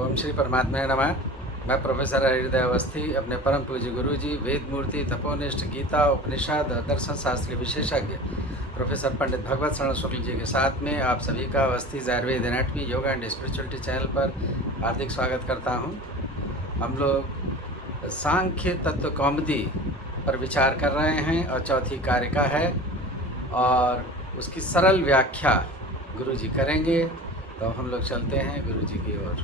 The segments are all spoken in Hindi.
ओम श्री परमात्मा नमः। मैं प्रोफेसर हृदय अवस्थी अपने परम पूज्य गुरु जी वेद मूर्ति तपोनिष्ठ गीता उपनिषद दर्शन शास्त्र विशेषज्ञ प्रोफेसर पंडित भगवत शरण शुक्ल जी के साथ में आप सभी का Awasthi Ayurveda anatomy yoga and spirituality channel पर हार्दिक स्वागत करता हूं। हम लोग सांख्य तत्व कौमुदी पर विचार कर रहे हैं और चौथी कारिका है और उसकी सरल व्याख्या गुरु जी करेंगे। तो हम लोग चलते हैं गुरु जी की ओर।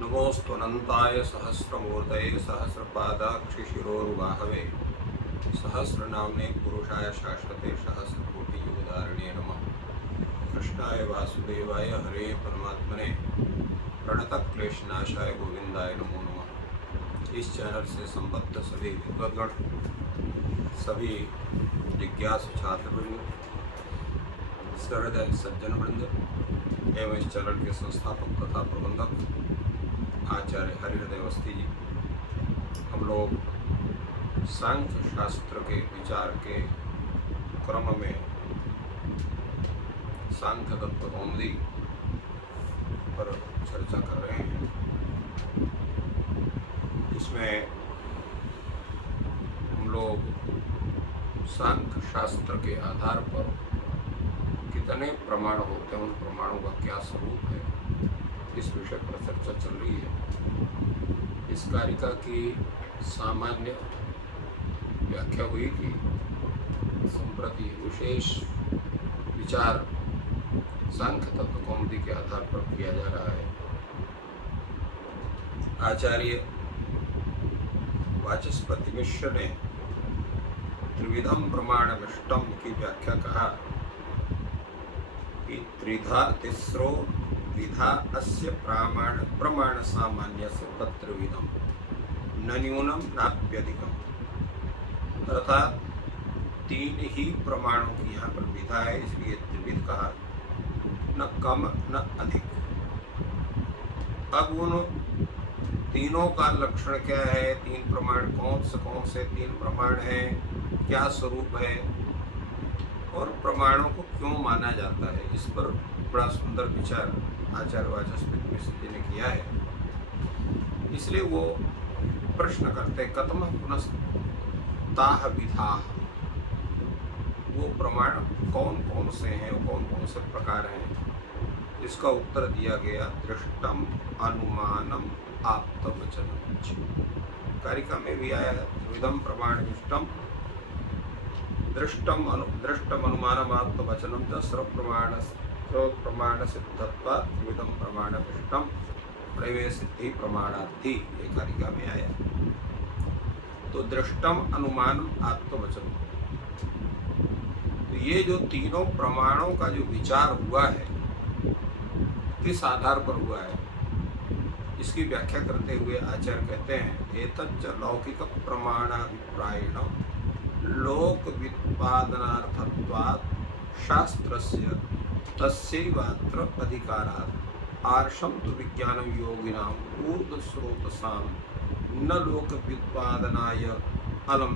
नमोस्तुनंताय सहस्रमूर्तये सहस्रपादाक्षिशिरोरुबाहवे सहस्रनाम्ने पुरुषाय शाश्वते सहस्रकोटियुगधारिणे नमः। कृष्णाय वासुदेवाय हरे परमात्मने प्रणतक्लेशनाशाय गोविंदाय नमो नमः। इस चैनल से संबद्ध सभी विद्वद्गण, सभी जिज्ञासु छात्रवृंद, सहृदय सज्जन वृंद एवं इस चैनल के संस्थापक तथा प्रबंधक आचार्य हरिहृदय अवस्थी जी, हम लोग सांख्य शास्त्र के विचार के क्रम में सांख्य तत्व कौमुदी पर चर्चा कर रहे हैं। इसमें हम लोग सांख्य शास्त्र के आधार पर कितने प्रमाण होते हैं, उन प्रमाणों का क्या स्वरूप है, इस विषय पर चर्चा चल रही है। इस कारिका की सामान्य व्याख्या हुई कि संप्रति विशेष विचार सांख्य तत्व कौमुदी के आधार पर किया जा रहा है। आचार्य वाचस्पति मिश्र ने त्रिविधम प्रमाणमिष्टम की व्याख्या कहा कि तिस्रो विधा अस्य प्रमाण सामान्य से तत्त्रिविधम न न्यूनम नाप्यधिकम, अर्थात तीन ही प्रमाणों की यहाँ पर विधा है, इसलिए त्रिविध कहा, न कम न अधिक। अब उन तीनों का लक्षण क्या है, तीन प्रमाण कौन से तीन प्रमाण हैं, क्या स्वरूप है और प्रमाणों को क्यों माना जाता है, इस पर बड़ा सुंदर विचार आचार्य वाचस्पति मिश्र जी ने किया है। इसलिए वो प्रश्न करते कथम पुनस्ताह विधा, वो प्रमाण कौन कौन से हैं, कौन कौन से प्रकार हैं। इसका उत्तर दिया गया दृष्टम अनुमानम आप्तवचनम। कारिका में भी आया है विधम प्रमाण इष्टम दृष्टम अनुमानम आप्तवचनम दस्र प्रमाण सिद्धत्वा विधम प्रमाण इष्टम प्रवेश सिद्धि प्रमाणार्थी, ये कारिका में आया। तो दृष्टम अनुमानम आप्तवचनम, तो ये जो तीनों प्रमाणों का जो विचार हुआ है, किस आधार पर हुआ है, इसकी व्याख्या करते हुए आचार्य कहते हैं एतच्च लौकिक प्रमाणाभिप्रायेण लोक व्युत्पादनार्थत्वात् शास्त्रस्य तस्यैवात्र अधिकारात् आर्षं तु विज्ञानं योगिनां ऊर्ध्वस्रोतसां न लोक व्युत्पादनाय अलम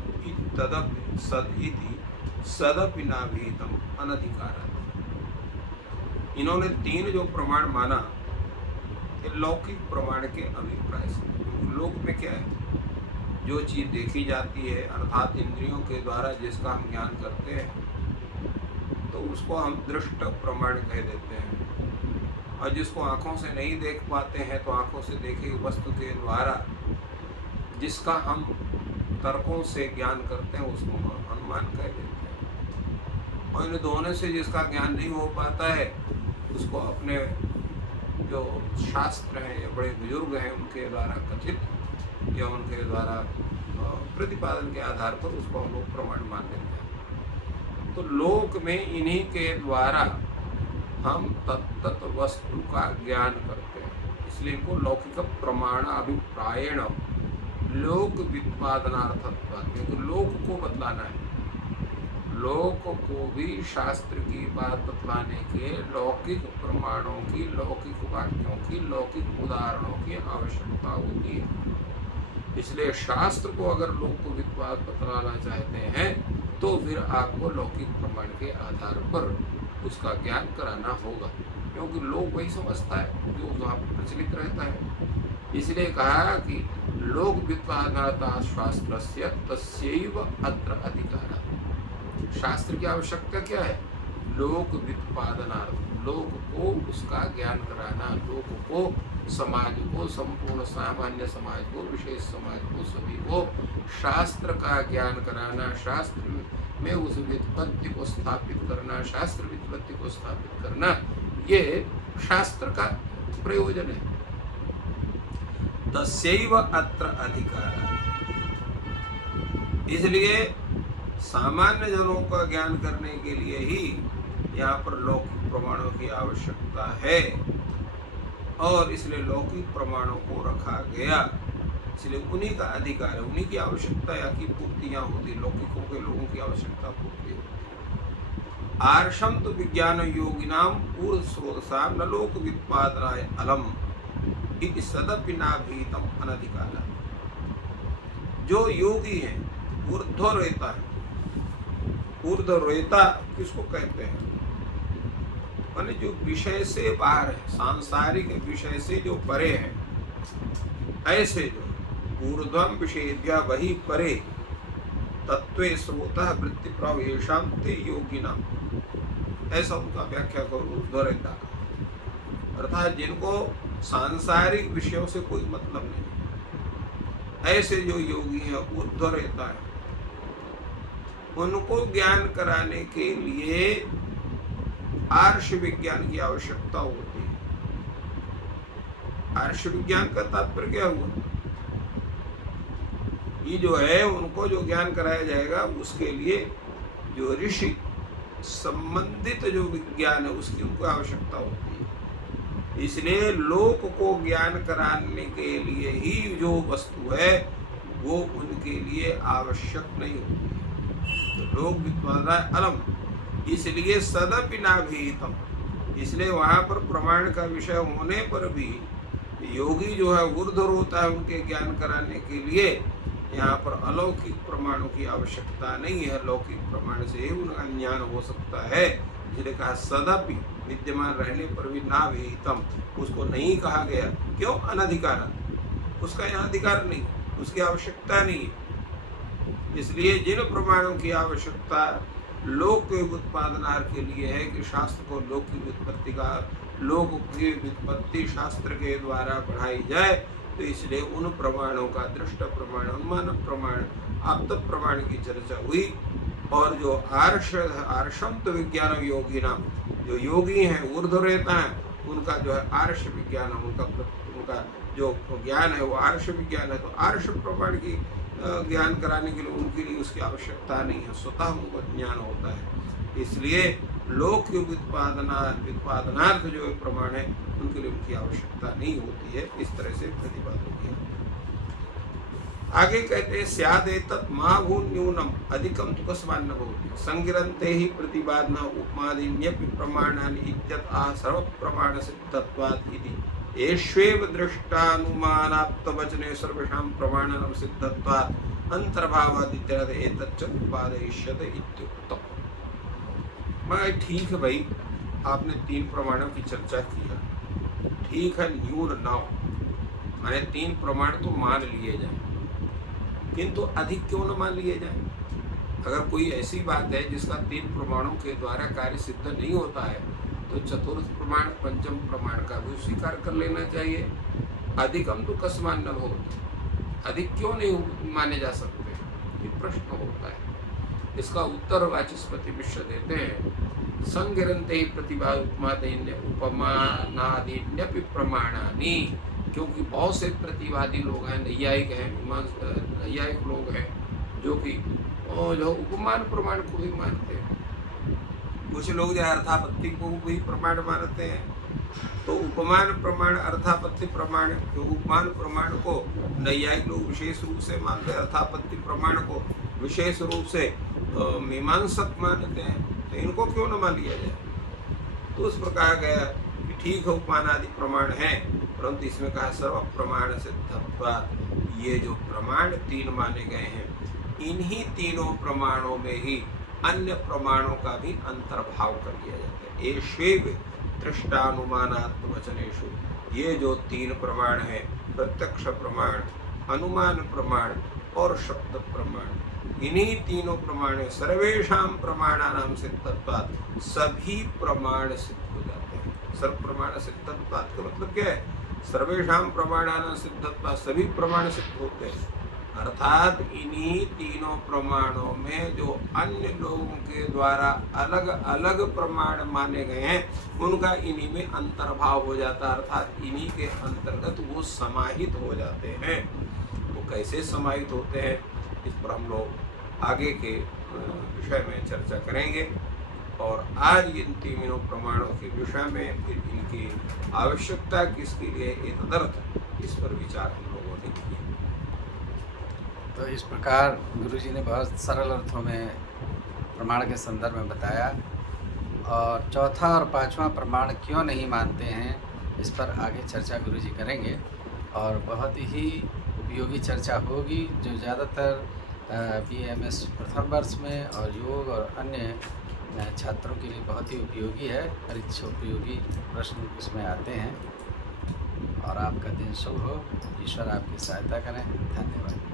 तदपि सदपि नाभीतम अनधिकारात्। इन्होंने तीन जो प्रमाण माना ये लौकिक प्रमाण के अभिप्राय से। लोक में क्या है, जो चीज़ देखी जाती है अर्थात इंद्रियों के द्वारा जिसका हम ज्ञान करते हैं, तो उसको हम दृष्ट प्रमाण कह देते हैं। और जिसको आँखों से नहीं देख पाते हैं, तो आँखों से देखी वस्तु के द्वारा जिसका हम तर्कों से ज्ञान करते हैं, उसको हम अनुमान कह देते हैं। और इन दोनों से जिसका ज्ञान नहीं हो पाता है, उसको अपने जो शास्त्र हैं या बड़े बुजुर्ग हैं उनके द्वारा कथित या उनके द्वारा प्रतिपादन के आधार पर उसको हम लोग प्रमाण मान लेते हैं। तो लोक में इन्हीं के द्वारा हम तत्त वस्तु का ज्ञान करते हैं, इसलिए इनको लौकिक प्रमाण अभिप्रायेण लोक व्युत्पादनार्थत्व, क्योंकि लोक को बतलाना है, लोक को भी शास्त्र की बात बतलाने के लौकिक प्रमाणों की, लौकिक वाक्यों की, लौकिक उदाहरणों की आवश्यकता होती है। इसलिए शास्त्र को अगर लोक को व्युत्पाद बतलाना चाहते हैं तो फिर आपको लौकिक प्रमाण के आधार पर उसका ज्ञान कराना होगा। क्योंकि लोग वही समझता है जो वहाँ पर प्रचलित रहता है। इसलिए कहा कि लोक व्युत्पादनाता शास्त्रस्य तस्यैव अत्र अधिकारः। शास्त्र की आवश्यकता क्या है? लोक व्युत्पादनार्थ, लोक को उसका ज्ञान कराना, लोक को, समाज को, संपूर्ण सामान्य समाज को, विशेष समाज को, सभी को शास्त्र का ज्ञान कराना, शास्त्र में उस व्युत्पत्ति को स्थापित करना, शास्त्र व्युत्पत्ति को स्थापित करना, ये शास्त्र का प्रयोजन है। तस्यैव अत्र अधिकारः। इसलिए सामान्य जनों का ज्ञान करने के लिए ही यहाँ पर लौकिक प्रमाणों की आवश्यकता है, और इसलिए लौकिक प्रमाणों को रखा गया। इसलिए उन्हीं का अधिकार है, उन्हीं की आवश्यकता या की पूर्ति यहाँ होती, लौकिकों के लोगों की आवश्यकता पूर्ति होती। आर्षम तो विज्ञान योगिनाम पूर्व स्रोतसा न लोक व्युत्पादनाय अलम इति सदपि नाभीतम अनधिकार। जो योगी है, ऊर्ध्वरेता है। ऊर्ध्वरेता किसको कहते हैं? माने जो विषय से बाहर है, सांसारिक विषय से जो परे है, ऐसे जो ऊर्ध्वम विषयेभ्यः वही परे तत्वे स्रोतः वृत्ति प्रवेशाम ते योगिनाम, ऐसा उनका व्याख्या करो ऊर्ध्वरेता का। अर्थात जिनको सांसारिक विषयों से कोई मतलब नहीं, ऐसे जो योगी है, ऊर्ध्वरेता है, उनको ज्ञान कराने के लिए आर्ष विज्ञान की आवश्यकता होती है। आर्ष विज्ञान का तात्पर्य क्या हुआ? ये जो है उनको जो ज्ञान कराया जाएगा, उसके लिए जो ऋषि संबंधित जो विज्ञान है उसकी उनको आवश्यकता होती है। इसलिए लोक को ज्ञान कराने के लिए ही जो वस्तु है वो उनके लिए आवश्यक नहीं होती है। तो लोक व्युत्पादनाय अलम, इसलिए सदपि नाभीतम, इसलिए वहाँ पर प्रमाण का विषय होने पर भी योगी जो है ऊर्ध्वर होता है, उनके ज्ञान कराने के लिए यहाँ पर अलौकिक प्रमाणों की आवश्यकता नहीं है, लौकिक प्रमाण से ही उनका ज्ञान हो सकता है। इसलिए कहा सदपि, विद्यमान रहने पर भी नाभीतम, उसको नहीं कहा गया। क्यों? अनधिकार, उसका यहाँ अधिकार नहीं, उसकी आवश्यकता नहीं है। इसलिए जिन प्रमाणों की आवश्यकता लोक के उत्पादनार्थ के लिए है कि शास्त्र को लोक की व्युत्पत्ति का, लोक की व्युत्पत्ति शास्त्र के द्वारा बढ़ाई जाए, तो इसलिए उन प्रमाणों का दृष्ट प्रमाण, अनुमान प्रमाण, आप्त प्रमाण की चर्चा हुई। और जो आर्षम तो विज्ञान योगी नाम, जो योगी हैं, ऊर्ध्वरेता हैं, उनका जो है आर्ष विज्ञान, उनका जो ज्ञान है वो आर्ष विज्ञान है। तो आर्ष प्रमाण की ज्ञान कराने के लिए उनके लिए उसकी आवश्यकता नहीं है, स्वतः उनको ज्ञान होता है। इसलिए लोक व्युत्पादनार्थ जो प्रमाण है उनके लिए उनकी आवश्यकता नहीं होती है। इस तरह से प्रतिपादन किया। आगे कहते हैं स्यादेतत् महाभून न्यूनम अधिकम तु कस्मान्न भवति संगिरन्ते ही प्रतिपादना उपमादिन्यपि प्रमाणानि इत्यतः सर्व प्रमाण सिद्धत्वात् इति एष्वेव दृष्टानुमानाप्त वचने सर्वेषां प्रमाणनं सिद्धत्वात् अंतर्भावादित्यर्थ एतच्च उत्पादयिष्यते इत्युक्तम्। मैं ठीक है भाई, आपने तीन प्रमाणों की चर्चा की है, ठीक है, न्यून न हो, मैंने तीन प्रमाण तो मान लिए जाए, किंतु अधिक क्यों न मान लिए जाए? अगर कोई ऐसी बात है जिसका तीन प्रमाणों के द्वारा कार्य सिद्ध नहीं होता है, तो चतुर्थ प्रमाण, पंचम प्रमाण का भी स्वीकार कर लेना चाहिए। अधिकम तो कस्मान्न भवति, अधिक क्यों नहीं माने जा सकते, ये प्रश्न होता है। इसका उत्तर वाचस्पति मिश्र देते हैं संगिरन्ते ही प्रतिभा उपमानादीन्यपि प्रमाणानि, क्योंकि बहुत से प्रतिवादी लोग हैं, नैयायिक हैं, नैयायिक लोग हैं जो कि जो उपमान प्रमाण को भी मानते हैं। कुछ लोग जो अर्थापत्ति को भी प्रमाण मानते हैं, तो उपमान प्रमाण, अर्थापत्ति प्रमाण, उपमान प्रमाण को नैयायिक लोग विशेष रूप से मानते हैं, अर्थापत्ति प्रमाण को विशेष रूप से मीमांसक मानते हैं। तो इनको क्यों न मान लिया जाए? तो उस प्रकार गया कि ठीक है, उपमान आदि प्रमाण है, परंतु इसमें कहा सर्व प्रमाण सिद्धत्वात्, ये जो प्रमाण तीन माने गए हैं, इन्हीं तीनों प्रमाणों में ही अन्य प्रमाणों का भी अंतर्भाव कर लिया जाता है। एष्वेव दृष्टानुमानात्मवचनेषु, ये जो 3 प्रमाण हैं, प्रत्यक्ष प्रमाण, अनुमान प्रमाण और शब्द प्रमाण, इन्हीं तीनों प्रमाण सर्वेषां प्रमाणानां सिद्धत्वात्, सभी प्रमाण सिद्ध हो जाते हैं। सर्व प्रमाण सिद्धत्वात् का मतलब क्या है? सर्वेषां प्रमाणानां सिद्धत्वात्, सभी प्रमाण सिद्ध होते हैं। अर्थात इन्हीं तीनों प्रमाणों में जो अन्य लोगों के द्वारा अलग अलग प्रमाण माने गए हैं, उनका इन्हीं में अंतर्भाव हो जाता है, अर्थात इन्हीं के अंतर्गत वो समाहित हो जाते हैं। वो कैसे समाहित होते हैं, इस पर हम लोग आगे के विषय में चर्चा करेंगे। और आज इन तीनों प्रमाणों के विषय में, फिर इनकी आवश्यकता किसके लिए, ये तदर्थ, इस पर विचार हम लोगों ने किया। तो इस प्रकार गुरुजी ने बहुत सरल अर्थों में प्रमाण के संदर्भ में बताया, और चौथा और पांचवा प्रमाण क्यों नहीं मानते हैं, इस पर आगे चर्चा गुरुजी करेंगे। और बहुत ही उपयोगी चर्चा होगी, जो ज़्यादातर BAMS प्रथम वर्ष में और योग और अन्य छात्रों के लिए बहुत ही उपयोगी है। परीक्षा उपयोगी प्रश्न इसमें आते हैं। और आपका दिन शुभ हो, ईश्वर आपकी सहायता करें। धन्यवाद।